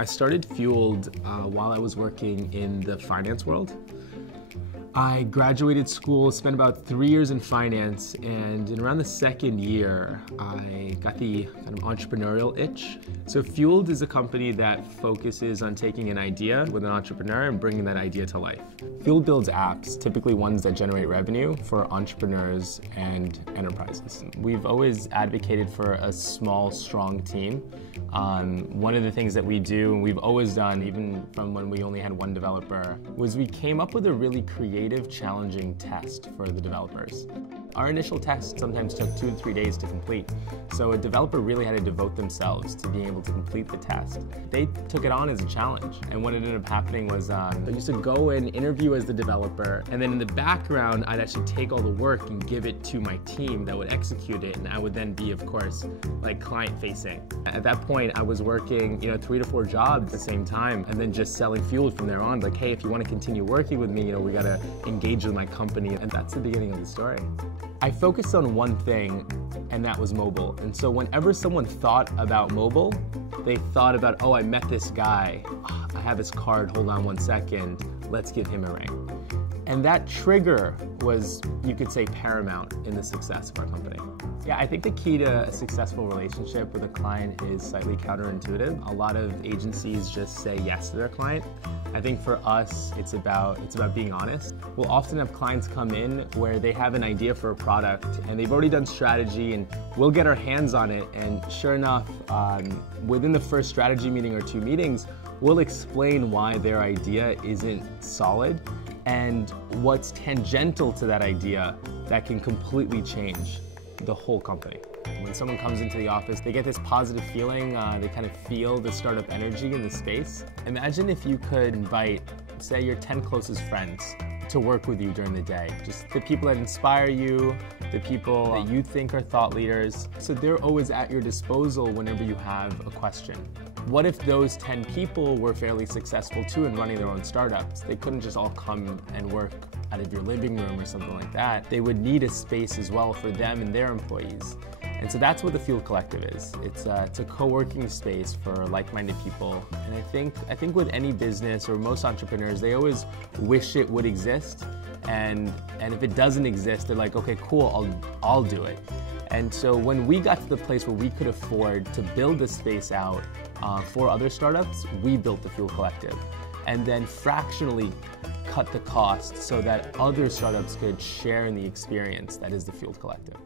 I started Fueled while I was working in the finance world. I graduated school, spent about 3 years in finance, and in around the second year, I got the kind of entrepreneurial itch. So Fueled is a company that focuses on taking an idea with an entrepreneur and bringing that idea to life. Fueled builds apps, typically ones that generate revenue for entrepreneurs and enterprises. We've always advocated for a small, strong team. One of the things that we do, and we've always done, even from when we only had one developer, was we came up with a really creative, challenging test for the developers. Our initial test sometimes took 2 to 3 days to complete, so a developer really had to devote themselves to being able to complete the test. They took it on as a challenge, and what ended up happening was I used to go and interview as the developer, and then in the background, I'd actually take all the work and give it to my team that would execute it, and I would then be, of course, like client-facing. At that point, I was working, 3 to 4 jobs at the same time, and then just selling Fueled from there on. Like, hey, if you want to continue working with me, we got to engage with my company, and that's the beginning of the story. I focused on one thing, and that was mobile. And so whenever someone thought about mobile, they thought about, oh, I met this guy. I have his card, hold on 1 second, let's give him a ring. And that trigger was, you could say, paramount in the success of our company. Yeah, I think the key to a successful relationship with a client is slightly counterintuitive. A lot of agencies just say yes to their client. I think for us, it's about being honest. We'll often have clients come in where they have an idea for a product and they've already done strategy, and we'll get our hands on it, and sure enough, within the first strategy meeting or 2 meetings, we'll explain why their idea isn't solid and what's tangential to that idea that can completely change the whole company. When someone comes into the office, they get this positive feeling, they kind of feel the startup energy in the space. Imagine if you could invite, say, your 10 closest friends to work with you during the day. Just the people that inspire you, the people that you think are thought leaders. So they're always at your disposal whenever you have a question. What if those 10 people were fairly successful too in running their own startups? They couldn't just all come and work out of your living room or something like that. They would need a space as well for them and their employees. And so that's what the Fueled Collective is. It's a co-working space for like-minded people. And I think with any business or most entrepreneurs, they always wish it would exist. And if it doesn't exist, they're like, okay, cool, I'll do it. And so when we got to the place where we could afford to build this space out for other startups, we built the Fueled Collective. And then fractionally cut the cost so that other startups could share in the experience that is the Fueled Collective.